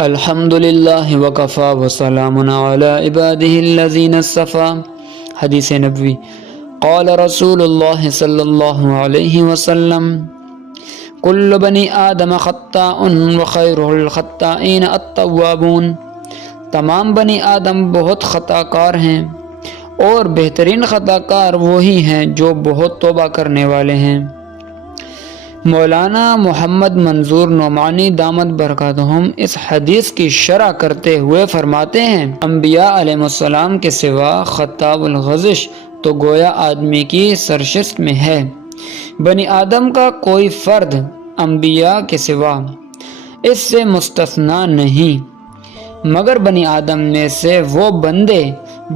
الحمد للہ وکفا وسلام علی عبادہ الذین اصطفی۔ حدیث نبوی۔ قال رسول اللہ صلی اللہ علیہ وسلم: کل بنی آدم خطاء وخیر الخطائین التوابون۔ تمام بنی آدم بہت خطا کار ہیں اور بہترین خطا کار وہی ہیں جو بہت توبہ کرنے والے ہیں۔ مولانا محمد منظور نعمانی دامت برکاتہم اس حدیث کی شرح کرتے ہوئے فرماتے ہیں: انبیاء علیہ السلام کے سوا خطا الغزش تو گویا آدمی کی سرشت میں ہے۔ بنی آدم کا کوئی فرد انبیاء کے سوا اس سے مستثنی نہیں، مگر بنی آدم میں سے وہ بندے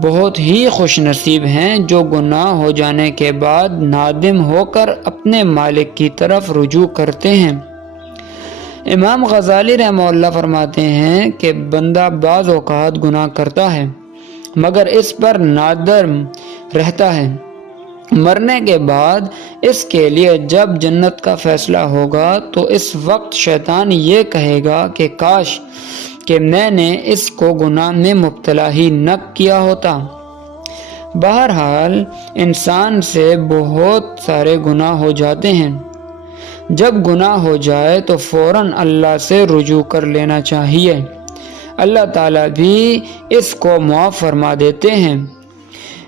بہت ہی خوش نصیب ہیں جو گناہ ہو جانے کے بعد نادم ہو کر اپنے مالک کی طرف رجوع کرتے ہیں۔ امام غزالی رحمہ اللہ فرماتے ہیں کہ بندہ بعض اوقات گناہ کرتا ہے مگر اس پر نادم رہتا ہے۔ مرنے کے بعد اس کے لیے جب جنت کا فیصلہ ہوگا تو اس وقت شیطان یہ کہے گا کہ کاش کہ میں نے اس کو گناہ میں مبتلا ہی نہ کیا ہوتا۔ بہرحال انسان سے بہت سارے گناہ ہو جاتے ہیں۔ جب گناہ ہو جائے تو فوراً اللہ سے رجوع کر لینا چاہیے، اللہ تعالیٰ بھی اس کو معاف فرما دیتے ہیں۔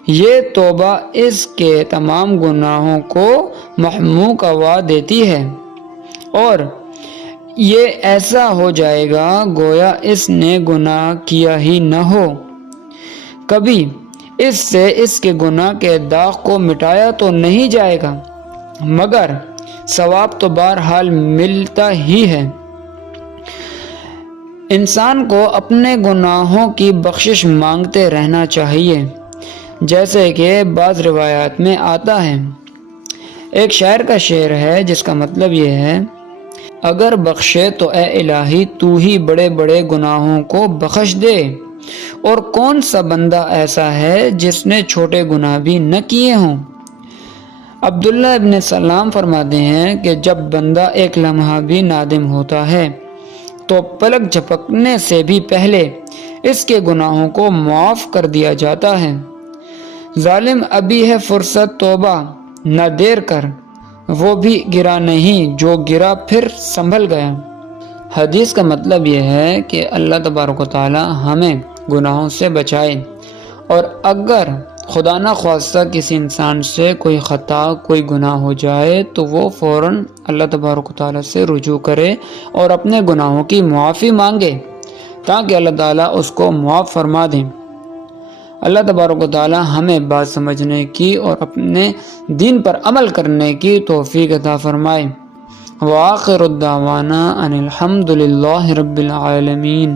یہ توبہ اس کے تمام گناہوں کو محو کروا دیتی ہے اور یہ ایسا ہو جائے گا گویا اس نے گناہ کیا ہی نہ ہو۔ کبھی اس سے اس کے گناہ کے داغ کو مٹایا تو نہیں جائے گا مگر ثواب تو بہرحال ملتا ہی ہے۔ انسان کو اپنے گناہوں کی بخشش مانگتے رہنا چاہیے، جیسے کہ بعض روایات میں آتا ہے۔ ایک شاعر کا شعر ہے جس کا مطلب یہ ہے: اگر بخشے تو اے الہی تو ہی بڑے بڑے گناہوں کو بخش دے، اور کون سا بندہ ایسا ہے جس نے چھوٹے گناہ بھی نہ کیے ہوں۔ عبداللہ ابن سلام فرماتے ہیں کہ جب بندہ ایک لمحہ بھی نادم ہوتا ہے تو پلک جھپکنے سے بھی پہلے اس کے گناہوں کو معاف کر دیا جاتا ہے۔ ظالم ابھی ہے فرصت توبہ نہ دیر کر، وہ بھی گرا نہیں جو گرا پھر سنبھل گیا۔ حدیث کا مطلب یہ ہے کہ اللہ تبارک و تعالی ہمیں گناہوں سے بچائے، اور اگر خدا نہ خواستہ کسی انسان سے کوئی خطا کوئی گناہ ہو جائے تو وہ فوراً اللہ تبارک و تعالی سے رجوع کرے اور اپنے گناہوں کی معافی مانگے تاکہ اللہ تعالیٰ اس کو معاف فرما دیں۔ اللہ تبارک و تعالی ہمیں بات سمجھنے کی اور اپنے دین پر عمل کرنے کی توفیق عطا فرمائے۔ وآخر الدعوانا ان الحمد للہ رب العالمین۔